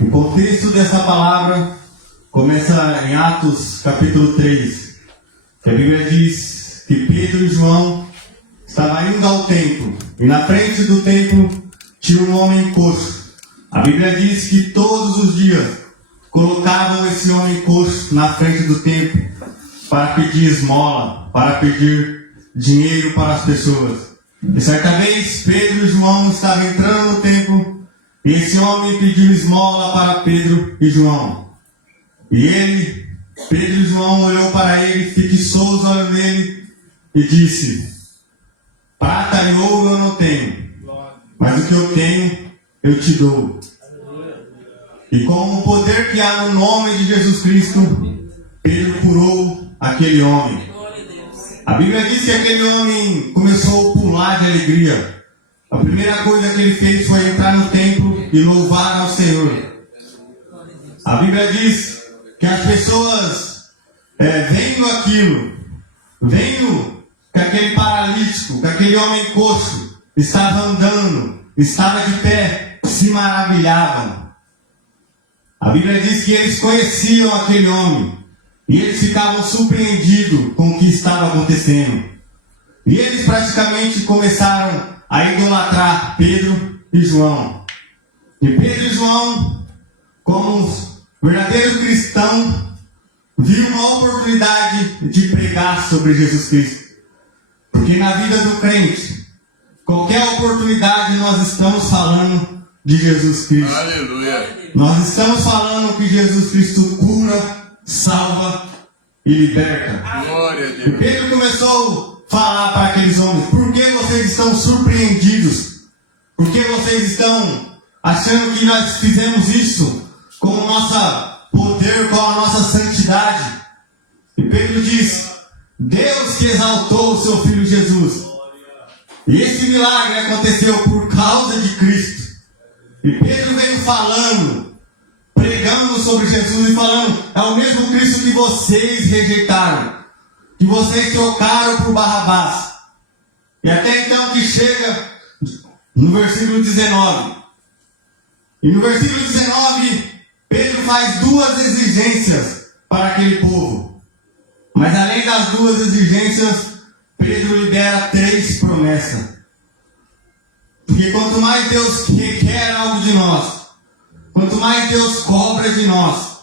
O contexto dessa palavra começa em Atos capítulo 3, que a Bíblia diz que Pedro e João estavam indo ao templo, e na frente do templo tinha um homem coxo. A Bíblia diz que todos os dias colocavam esse homem coxo na frente do templo para pedir esmola, para pedir dinheiro para as pessoas. E certa vez Pedro e João estavam entrando no templo e esse homem pediu esmola para Pedro e João. E Pedro e João olhou para ele, fixou os olhos nele e disse: prata e ouro eu não tenho, mas o que eu tenho eu te dou. E com o poder que há no nome de Jesus Cristo, Pedro curou aquele homem. A Bíblia diz que aquele homem começou a pular de alegria. A primeira coisa que ele fez foi entrar no templo e louvar ao Senhor. A Bíblia diz que as pessoas, vendo aquilo, vendo que aquele paralítico, que aquele homem coxo estava andando, estava de pé, se maravilhavam. A Bíblia diz que eles conheciam aquele homem e eles ficavam surpreendidos com o que estava acontecendo. E eles praticamente começaram a idolatrar Pedro e João. E Pedro e João, como verdadeiros cristãos, viu uma oportunidade de pregar sobre Jesus Cristo. Porque na vida do crente, qualquer oportunidade nós estamos falando de Jesus Cristo. Aleluia. Nós estamos falando que Jesus Cristo cura, salva e liberta. Glória a E Deus. Pedro começou a falar para aqueles homens: por que vocês estão surpreendidos? Por que vocês estão achando que nós fizemos isso com o nosso poder, com a nossa santidade? E Pedro diz: Deus que exaltou o seu Filho Jesus. E esse milagre aconteceu por causa de Cristo. E Pedro veio falando, pregando sobre Jesus e falando: é o mesmo Cristo que vocês rejeitaram, que vocês trocaram por Barrabás. E até então que chega no versículo 19. E no versículo 19, Pedro faz duas exigências para aquele povo. Mas além das duas exigências, Pedro libera 3 promessas. Porque quanto mais Deus requer algo de nós, quanto mais Deus cobra de nós,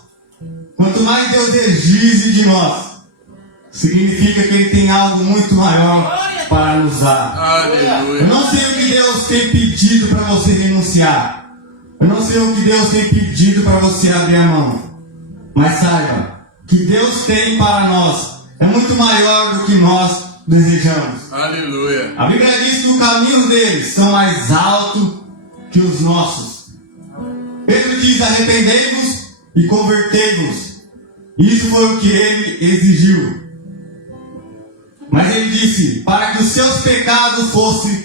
quanto mais Deus exige de nós, significa que Ele tem algo muito maior para nos dar. Aleluia. Eu não sei o que Deus tem pedido para você renunciar. Eu não sei o que Deus tem pedido para você abrir a mão. Mas saiba que Deus tem para nós é muito maior do que nós desejamos. Aleluia. A Bíblia diz que os caminhos deles são mais altos que os nossos. Pedro diz: arrependei-vos e convertei-vos. Isso foi o que ele exigiu. Mas ele disse: para que os seus pecados fossem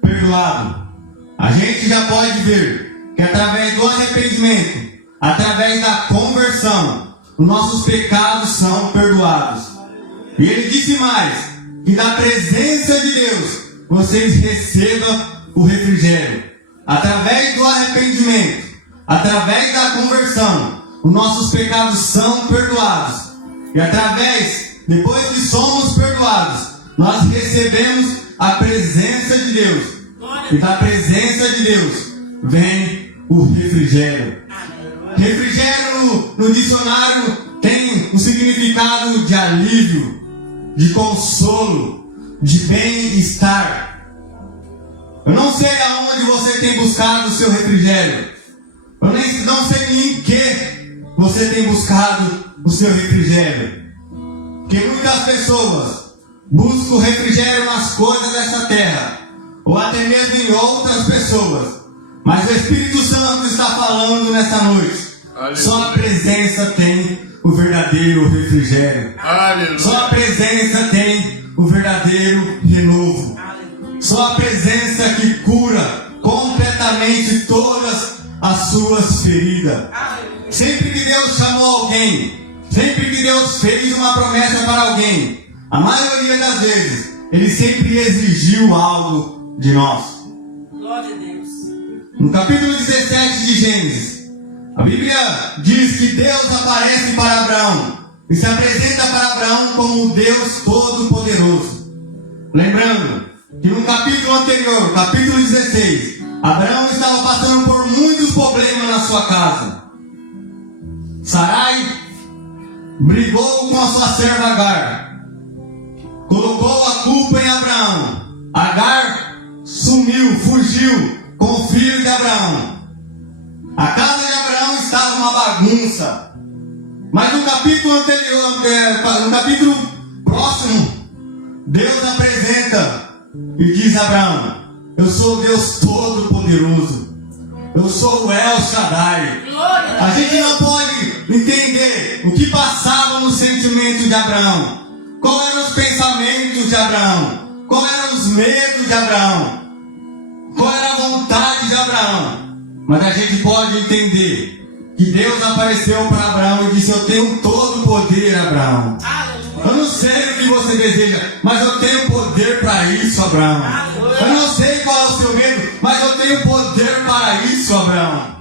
perdoados. A gente já pode ver que através do arrependimento, através da conversão, os nossos pecados são perdoados. E ele disse mais: que da presença de Deus vocês recebam o refrigério. Através do arrependimento, através da conversão, os nossos pecados são perdoados. E através, depois que somos perdoados, nós recebemos a presença de Deus. E da presença de Deus vem o refrigério. Refrigério no dicionário tem um significado de alívio, de consolo, de bem-estar. Eu não sei aonde você tem buscado o seu refrigério. Eu não sei em que você tem buscado o seu refrigério. Porque muitas pessoas buscam refrigério nas coisas dessa terra, ou até mesmo em outras pessoas. Mas o Espírito Santo está falando nessa noite. Aleluia. Só a presença tem o verdadeiro refrigério. Aleluia. Só a presença tem o verdadeiro renovo. Só a presença que cura completamente todas as suas feridas. Sempre que Deus chamou alguém, sempre que Deus fez uma promessa para alguém, a maioria das vezes, Ele sempre exigiu algo de nós. Glória a Deus. No capítulo 17 de Gênesis, A Bíblia diz que Deus aparece para Abraão e se apresenta para Abraão como o Deus Todo-Poderoso. Lembrando que no capítulo anterior, capítulo 16, Abraão estava passando por muitos problemas na sua casa. Sarai brigou com a sua serva Agar, colocou a culpa em Abraão. Agar sumiu, fugiu com o filho de Abraão. A casa de Abraão estava uma bagunça. Mas no capítulo anterior, no capítulo próximo, Deus apresenta e diz a Abraão: eu sou o Deus Todo-Poderoso. Eu sou o El Shaddai. A gente não pode entender o que passava no sentimento de Abraão. Qual eram os pensamentos de Abraão? Qual eram os medos de Abraão? Qual era a vontade de Abraão? Mas a gente pode entender que Deus apareceu para Abraão e disse: eu tenho todo o poder, Abraão. Eu não sei o que você deseja, mas eu tenho poder para isso, Abraão. Eu não sei qual é o seu medo, mas eu tenho poder para isso, Abraão.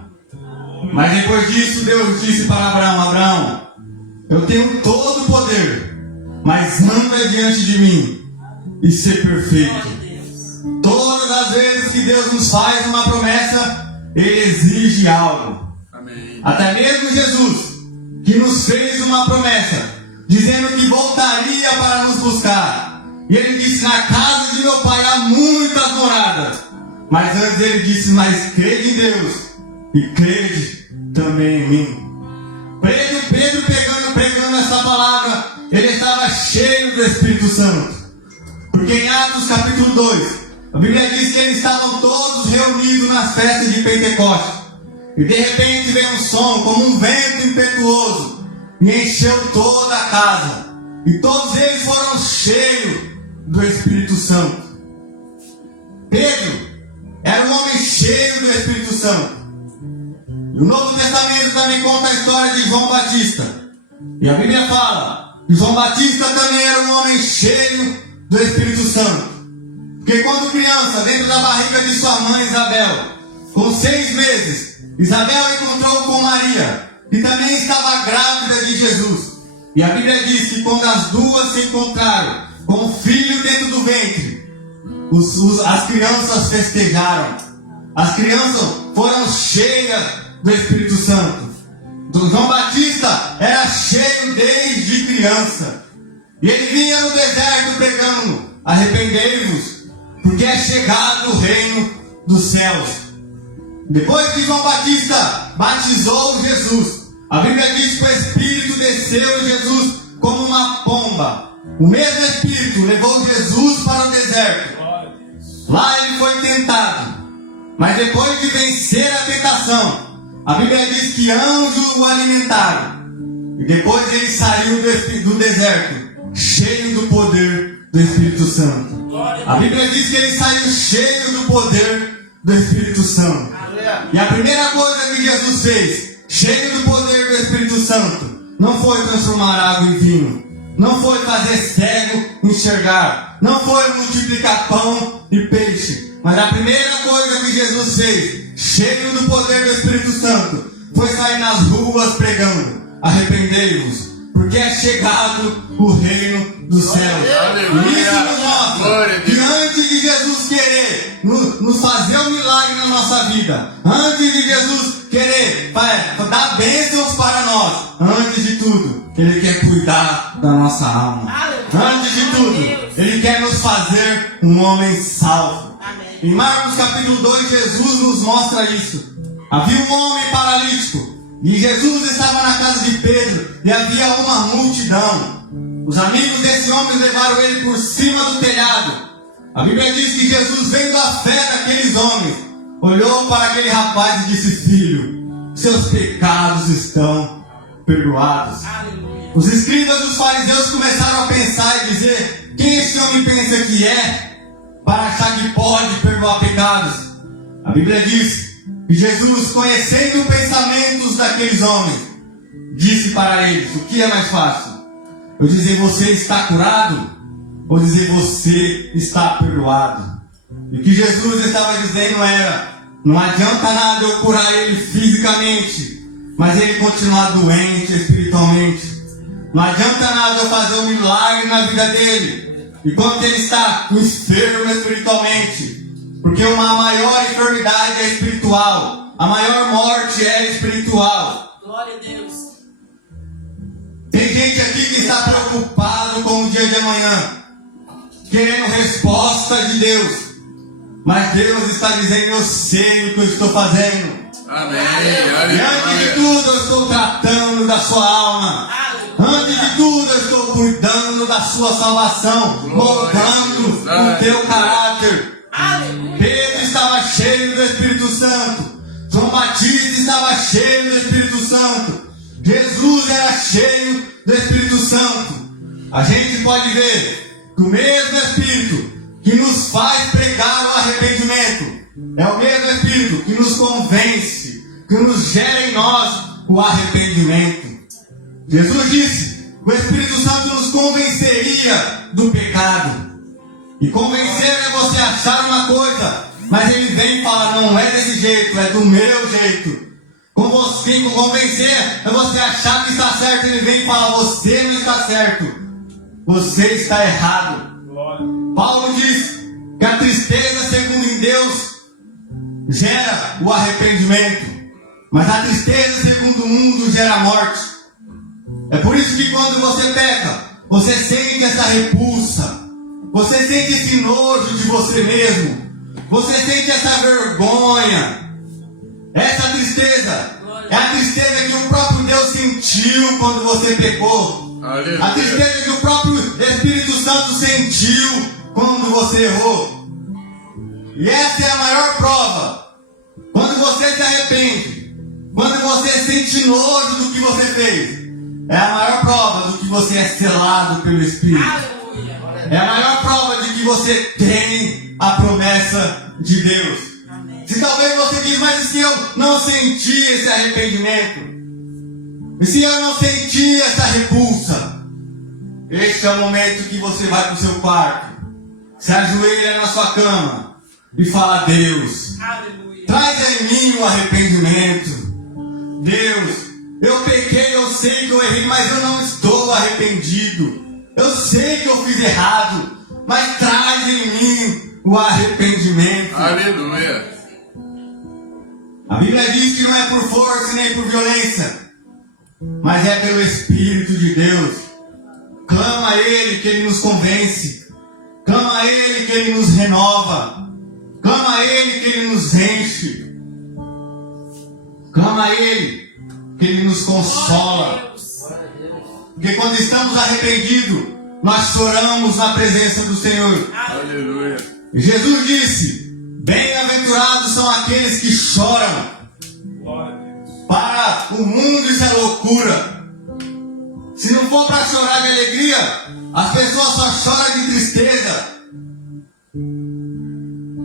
Mas depois disso, Deus disse para Abraão: Abraão, eu tenho todo o poder, mas anda diante de mim e ser perfeito. Todas as vezes que Deus nos faz uma promessa, Ele exige algo. Amém. Até mesmo Jesus, que nos fez uma promessa, dizendo que voltaria para nos buscar. E Ele disse: na casa de meu Pai há muitas moradas. Mas antes Ele disse: mas crede em Deus e crede também em mim. Pedro pregando essa palavra, ele estava cheio do Espírito Santo. Porque em Atos capítulo 2, a Bíblia diz que eles estavam todos reunidos nas festas de Pentecostes. E de repente veio um som como um vento impetuoso e encheu toda a casa. E todos eles foram cheios do Espírito Santo. Pedro era um homem cheio do Espírito Santo. E o Novo Testamento também conta a história de João Batista. E a Bíblia fala que João Batista também era um homem cheio do Espírito Santo. Porque quando criança, dentro da barriga de sua mãe Isabel, com 6 meses, Isabel encontrou com Maria, que também estava grávida de Jesus. E a Bíblia diz que quando as duas se encontraram com o filho dentro do ventre, as crianças festejaram. As crianças foram cheias do Espírito Santo. João Batista era cheio desde criança. E ele vinha no deserto pregando: arrependei-vos, porque é chegado o reino dos céus. Depois que João Batista batizou Jesus, a Bíblia diz que o Espírito desceu em Jesus como uma pomba. O mesmo Espírito levou Jesus para o deserto. Lá ele foi tentado. Mas depois de vencer a tentação, a Bíblia diz que anjos o alimentaram. E depois ele saiu do deserto cheio do poder do Espírito Santo. A Bíblia diz que ele saiu cheio do poder do Espírito Santo. E a primeira coisa que Jesus fez, cheio do poder do Espírito Santo, não foi transformar água em vinho, não foi fazer cego enxergar, não foi multiplicar pão e peixe. Mas a primeira coisa que Jesus fez, cheio do poder do Espírito Santo, foi sair nas ruas pregando: arrependei-vos, porque é chegado o reino dos céus. E isso nos mostra que antes de Jesus querer nos fazer um milagre na nossa vida, antes de Jesus querer dar bênçãos para nós, antes de tudo, Ele quer cuidar da nossa alma. Antes de tudo, Ele quer nos fazer um homem salvo. Em Marcos capítulo 2, Jesus nos mostra isso. Havia um homem paralítico e Jesus estava na casa de Pedro e havia uma multidão. Os amigos desse homem levaram ele por cima do telhado. A Bíblia diz que Jesus, vendo a fé daqueles homens, olhou para aquele rapaz e disse: filho, seus pecados estão perdoados. Os escribas dos fariseus começaram a pensar e dizer: quem esse homem pensa que é para achar que pode perdoar pecados? A Bíblia diz que Jesus, conhecendo os pensamentos daqueles homens, disse para eles: o que é mais fácil? Eu dizer você está curado, ou dizer você está perdoado? E o que Jesus estava dizendo era: não adianta nada eu curar ele fisicamente, mas ele continuar doente espiritualmente. Não adianta nada eu fazer um milagre na vida dele, enquanto ele está enfermo espiritualmente. Porque a maior enfermidade é espiritual. A maior morte é espiritual. Glória a Deus. Tem gente aqui que está preocupado com o dia de amanhã, querendo resposta de Deus. Mas Deus está dizendo: eu sei o que eu estou fazendo. Amém. E antes de tudo eu estou tratando da sua alma. Antes de tudo eu estou cuidando da sua salvação, moldando o teu caráter. Pedro estava cheio do Espírito Santo. João Batista estava cheio do Espírito Santo. Jesus era cheio do Espírito Santo. A gente pode ver que o mesmo Espírito que nos faz pregar o arrependimento é o mesmo Espírito que nos convence, que nos gera em nós o arrependimento. Jesus disse que o Espírito Santo nos convenceria do pecado. E convencer é você achar uma coisa, mas ele vem e fala: não é desse jeito, é do meu jeito. Convencer é você achar que está certo, ele vem e fala: você não está certo, você está errado. Paulo diz que a tristeza, segundo em Deus, gera o arrependimento, mas a tristeza, segundo o mundo, gera a morte. É por isso que quando você peca, você sente essa repulsa, você sente esse nojo de você mesmo, você sente essa vergonha. Essa tristeza é a tristeza que o próprio Deus sentiu quando você pecou. A tristeza que o próprio Espírito Santo sentiu quando você errou. E essa é a maior prova. Quando você se arrepende, quando você sente nojo do que você fez, é a maior prova do que você é selado pelo Espírito. É a maior prova de que você tem a promessa de Deus. Se talvez você diz: mas e se eu não senti esse arrependimento? E se eu não senti essa repulsa? Este é o momento que você vai para o seu quarto, se ajoelha na sua cama e fala: Deus, traz em mim o arrependimento. Deus, eu pequei, eu sei que eu errei, mas eu não estou arrependido. Eu sei que eu fiz errado, mas traz em mim o arrependimento. Aleluia. A Bíblia diz que não é por força nem por violência, mas é pelo Espírito de Deus. Clama a Ele que Ele nos convence. Clama a Ele que Ele nos renova. Clama a Ele que Ele nos enche. Clama a Ele que Ele nos consola. Porque quando estamos arrependidos, nós choramos na presença do Senhor. Aleluia. Jesus disse: bem-aventurados são aqueles que choram. Para o mundo isso é loucura. Se não for para chorar de alegria, as pessoas só choram de tristeza.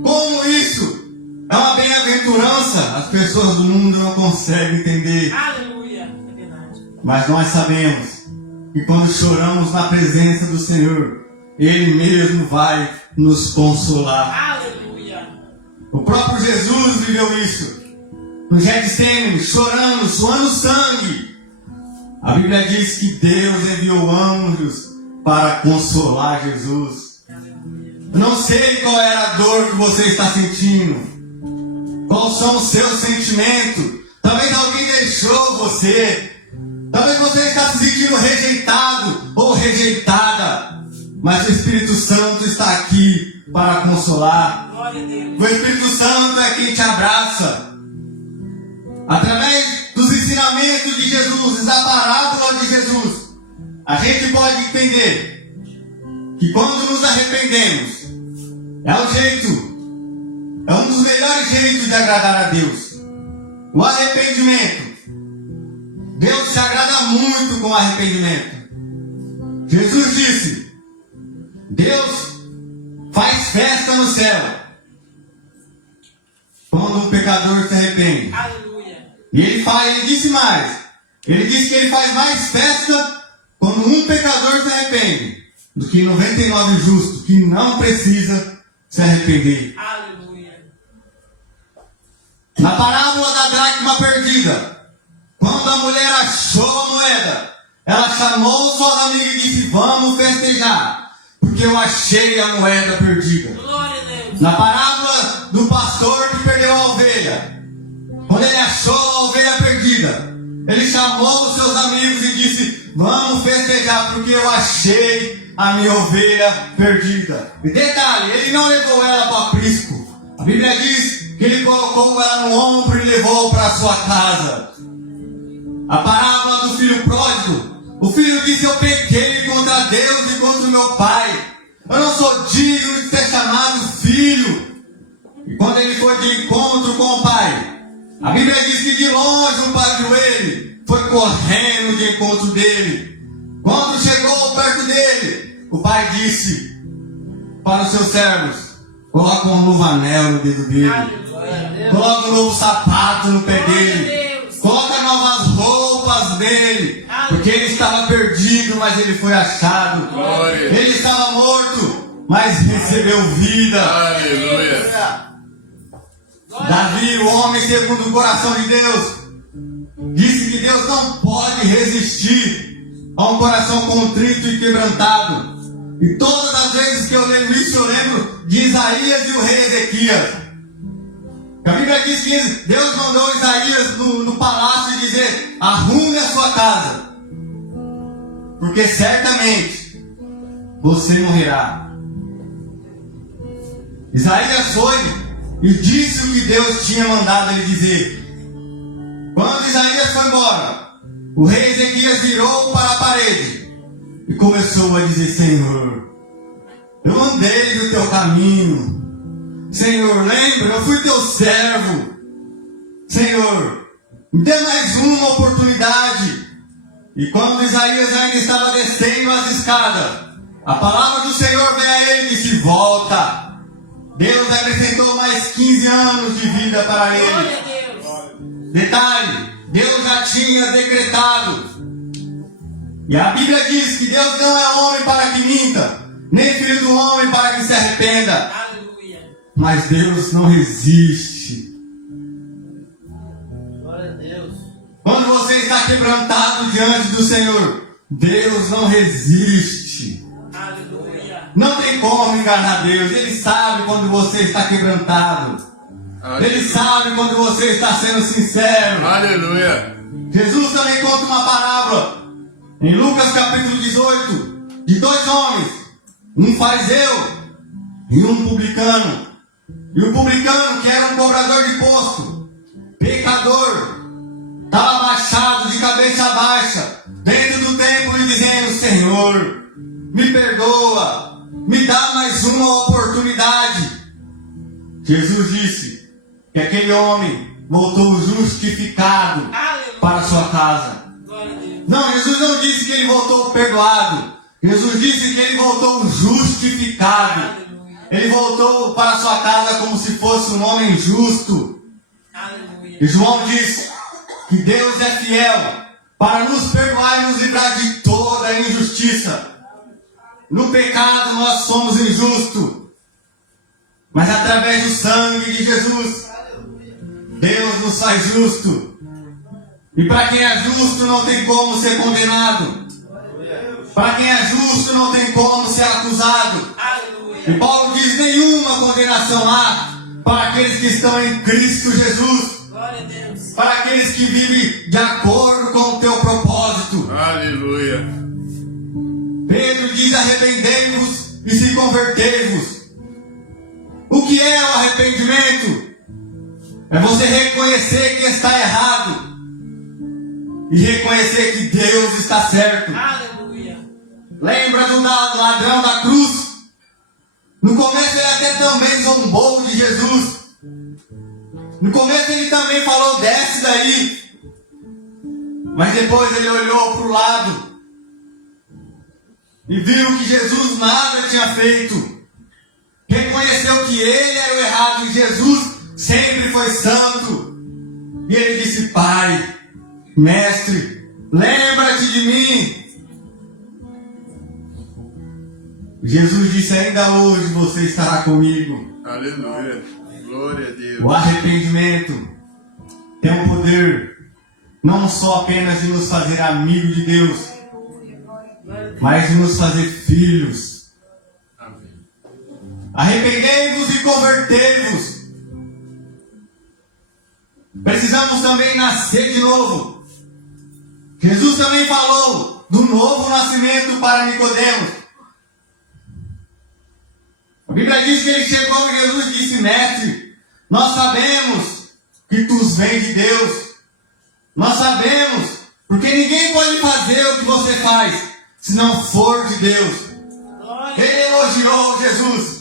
Como isso é uma bem-aventurança, as pessoas do mundo não conseguem entender. Aleluia. É verdade. Mas nós sabemos que quando choramos na presença do Senhor, Ele mesmo vai nos consolar. Aleluia. O próprio Jesus viveu isso. No Getsemane, chorando, suando sangue. A Bíblia diz que Deus enviou anjos para consolar Jesus. Eu não sei qual era a dor que você está sentindo. Quais são os seus sentimentos. Talvez alguém deixou você. Talvez você está se sentindo rejeitado ou rejeitada. Mas o Espírito Santo está aqui para consolar. Glória a Deus. O Espírito Santo é quem te abraça. Através dos ensinamentos de Jesus, da parábola de Jesus, a gente pode entender que quando nos arrependemos, é um dos melhores jeitos de agradar a Deus. O arrependimento. Deus se agrada muito com o arrependimento. Jesus disse: Deus faz festa no céu quando um pecador se arrepende. Aleluia. E ele disse mais. Ele disse que ele faz mais festa quando um pecador se arrepende do que 99 justos que não precisa se arrepender. Aleluia. Na parábola da dracma perdida, quando Quando a mulher achou a moeda, ela chamou suas amigas e disse: vamos festejar, porque eu achei a moeda perdida. Glória a Deus. Na parábola do pastor que perdeu a ovelha, quando ele achou a ovelha perdida, ele chamou os seus amigos e disse: vamos festejar, porque eu achei a minha ovelha perdida. E detalhe, ele não levou ela para o aprisco. A Bíblia diz que ele colocou ela no ombro e levou para a sua casa. A parábola do filho pródigo, o filho disse: eu pequei contra Deus e contra o meu pai. Eu não sou digno de ser chamado filho. E quando ele foi de encontro com o pai, a Bíblia diz que de longe o pai viu ele, foi correndo de encontro dele. Quando chegou perto dele, o pai disse para os seus servos: coloca um novo anel no dedo dele, Aleluia. coloca um novo sapato no pé Glória a dele, Deus. coloca novas roupas nele, porque ele estava perdido, mas ele foi achado. Glória. Ele estava morto, mas recebeu vida. Aleluia. Davi, o homem segundo o coração de Deus, disse que Deus não pode resistir a um coração contrito e quebrantado. E todas as vezes que eu leio isso, eu lembro de Isaías e o rei Ezequias. A Bíblia diz que Deus mandou Isaías no palácio dizer: arrume a sua casa, porque certamente você morrerá. Isaías foi e disse o que Deus tinha mandado ele dizer. Quando Isaías foi embora, o rei Ezequias virou para a parede e começou a dizer: Senhor, eu andei no teu caminho. Senhor, lembra, eu fui teu servo. Senhor, me dê mais uma oportunidade. E quando Isaías ainda estava descendo as escadas, a palavra do Senhor veio a ele e disse: volta. Deus acrescentou mais 15 anos de vida para ele. Glória a Deus. Detalhe, Deus já tinha decretado. E a Bíblia diz que Deus não é homem para que minta, nem filho do homem para que se arrependa. Aleluia. Mas Deus não resiste. Glória a Deus. Quando você está quebrantado diante do Senhor, Deus não resiste. Aleluia. Não tem como enganar Deus. Ele sabe quando você está quebrantado. Ele sabe quando você está sendo sincero. Aleluia. Jesus também conta uma parábola em Lucas capítulo 18 de dois homens, um fariseu e um publicano. E o publicano, que era um cobrador de imposto, pecador, estava abaixado, de cabeça baixa, dentro do templo e dizendo: Senhor, me perdoa, me dá mais uma oportunidade. Jesus disse que aquele homem voltou justificado Aleluia. para sua casa. Glória a Deus. Não, Jesus não disse que ele voltou perdoado. Jesus disse que ele voltou justificado. Aleluia. Ele voltou para sua casa como se fosse um homem justo. Aleluia. E João diz que Deus é fiel para nos perdoar e nos livrar de toda a injustiça. No pecado nós somos injustos, mas através do sangue de Jesus, Deus nos faz justo. E para quem é justo não tem como ser condenado. Para quem é justo não tem como ser acusado. Aleluia. E Paulo diz: nenhuma condenação há para aqueles que estão em Cristo Jesus, Glória a Deus. para aqueles que vivem de acordo com o teu propósito. Aleluia. Pedro diz: arrependei-vos e se convertei-vos. O que é o arrependimento? É você reconhecer que está errado e reconhecer que Deus está certo. Aleluia. Lembra do ladrão da cruz? No começo ele até também zombou de Jesus. No começo ele também falou: desce daí. Mas depois ele olhou para o lado e viu que Jesus nada tinha feito. Reconheceu que ele era o errado e Jesus sempre foi santo. E ele disse: Pai, Mestre, lembra-te de mim. Jesus disse: ainda hoje você estará comigo. Aleluia. Glória a Deus. O arrependimento tem o poder não só apenas de nos fazer amigos de Deus, mas de nos fazer filhos. Amém. Arrependei-vos e convertei-vos. Precisamos também nascer de novo. Jesus também falou do novo nascimento para Nicodemos. A Bíblia diz que ele chegou e Jesus disse: Mestre, nós sabemos que tu vens de Deus. Nós sabemos, porque ninguém pode fazer o que você faz se não for de Deus. Ele elogiou Jesus.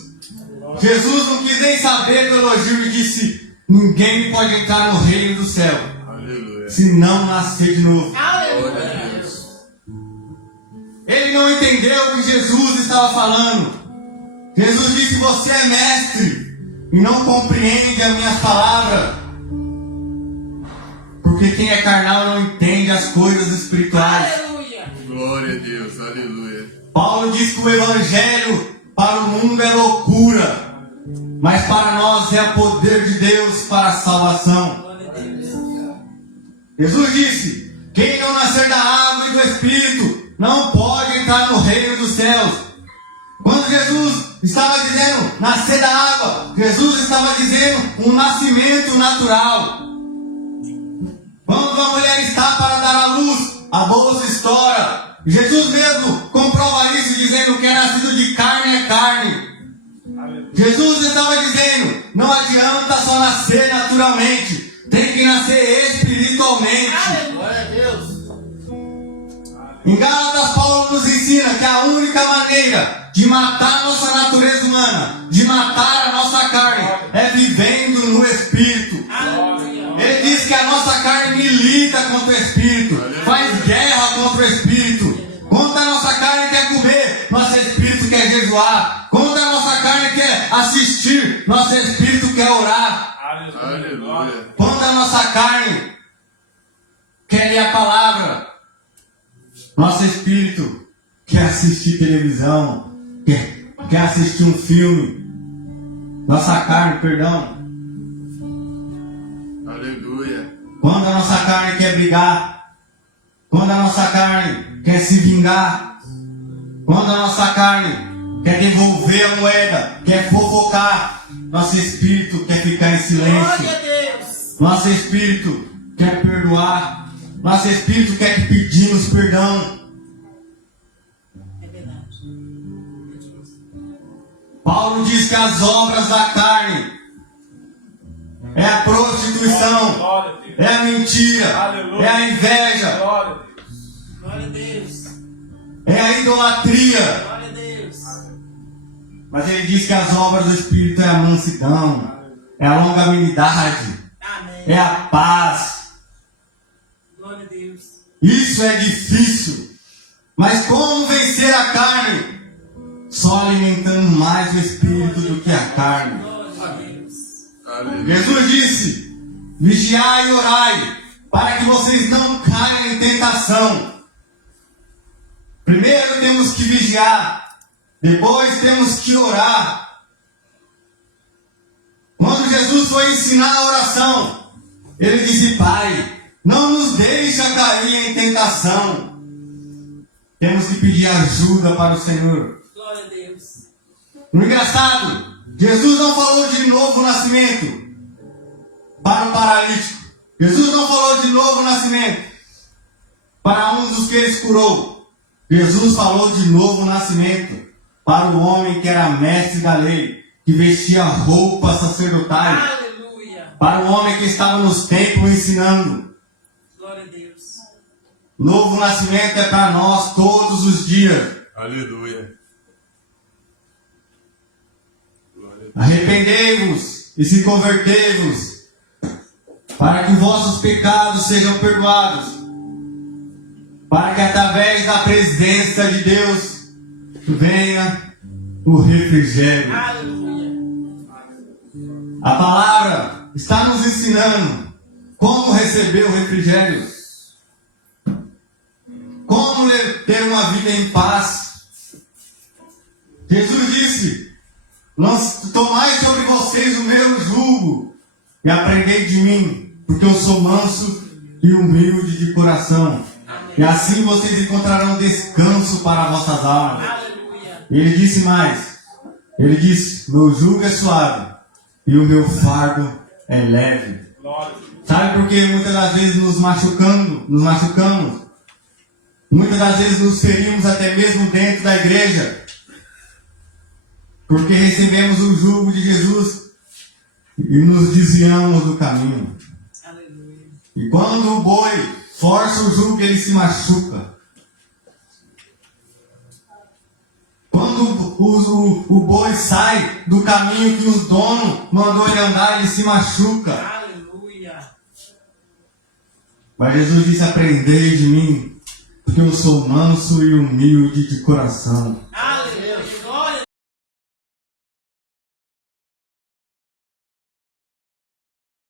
Jesus não quis nem saber do elogio e disse: ninguém pode entrar no reino do céu Aleluia. se não nascer de novo. Glória a Deus. Ele não entendeu o que Jesus estava falando. Jesus disse: você é mestre e não compreende as minhas palavras. Porque quem é carnal não entende as coisas espirituais. Aleluia. Glória a Deus. Aleluia. Paulo diz que o evangelho para o mundo é loucura, mas para nós é o poder de Deus para a salvação. Glória a Deus. Jesus disse: quem não nascer da água e do Espírito não pode entrar no reino dos céus. Quando Jesus estava dizendo nascer da água, Jesus estava dizendo um nascimento natural. Quando uma mulher está para dar à luz, a bolsa estoura. Jesus mesmo comprova isso dizendo que é nascido de carne é carne. Jesus estava dizendo: não adianta só nascer naturalmente, tem que nascer espiritualmente. Glória a Deus. Em Gálatas, Paulo nos ensina que a única maneira de matar a nossa natureza humana, de matar a nossa carne, é vivendo no Espírito. Aleluia. Ele diz que a nossa carne milita contra o Espírito, faz guerra contra o Espírito. Quando a nossa carne quer comer, nosso Espírito quer jejuar. Quando a nossa carne quer assistir, nosso Espírito quer orar. Aleluia. Quando a nossa carne quer ler a palavra, nosso Espírito quer assistir televisão, quer assistir um filme. Nossa carne, perdão. Aleluia. Quando a nossa carne quer brigar, quando a nossa carne quer se vingar, quando a nossa carne quer devolver a moeda, quer fofocar, nosso espírito quer ficar em silêncio, Glória a Deus. nosso espírito quer perdoar, nosso espírito quer que pedimos perdão. É verdade. Paulo diz que as obras da carne é a prostituição, Glória a Deus. é a mentira, Aleluia. é a inveja, Glória a Deus. Glória a Deus. é a idolatria. Glória a Deus. Mas ele diz que as obras do Espírito é a mansidão, é a longanimidade, Amém. é a paz. Glória a Deus. Isso é difícil. Mas como vencer a carne? Só alimentando mais o Espírito do que a carne. Glória a Deus. Aleluia. Jesus disse: vigiai e orai, para que vocês não caiam em tentação. Primeiro temos que vigiar, depois temos que orar. Quando Jesus foi ensinar a oração, ele disse: Pai, não nos deixa cair em tentação. Temos que pedir ajuda para o Senhor. Glória a Deus. O engraçado, Jesus não falou de novo nascimento para o paralítico. Jesus não falou de novo nascimento para um dos que ele curou. Jesus falou de novo nascimento para o homem que era mestre da lei, que vestia roupas sacerdotais, Aleluia. para o homem que estava nos templos ensinando. Glória a Deus. Novo nascimento é para nós todos os dias. Aleluia. Glória Arrependei-vos e se convertei-vos, para que vossos pecados sejam perdoados, para que através da presença de Deus venha o refrigério. Aleluia. A palavra está nos ensinando como receber o refrigério, como ter uma vida em paz. Jesus disse: tomai sobre vocês o meu jugo e aprendei de mim, porque eu sou manso e humilde de coração. Amém. E assim vocês encontrarão descanso para vossas almas. Aleluia. E ele disse mais. Ele disse, meu jugo é suave e o meu fardo é leve. Sabe por que muitas das vezes nos machucamos? Muitas das vezes nos ferimos até mesmo dentro da igreja. Porque recebemos o jugo de Jesus e nos desviamos do caminho. Aleluia. E quando o boi força o jugo, ele se machuca. Quando o boi sai do caminho que o dono mandou ele andar, ele se machuca. Aleluia. Mas Jesus disse, aprendei de mim, porque eu sou manso e humilde de coração.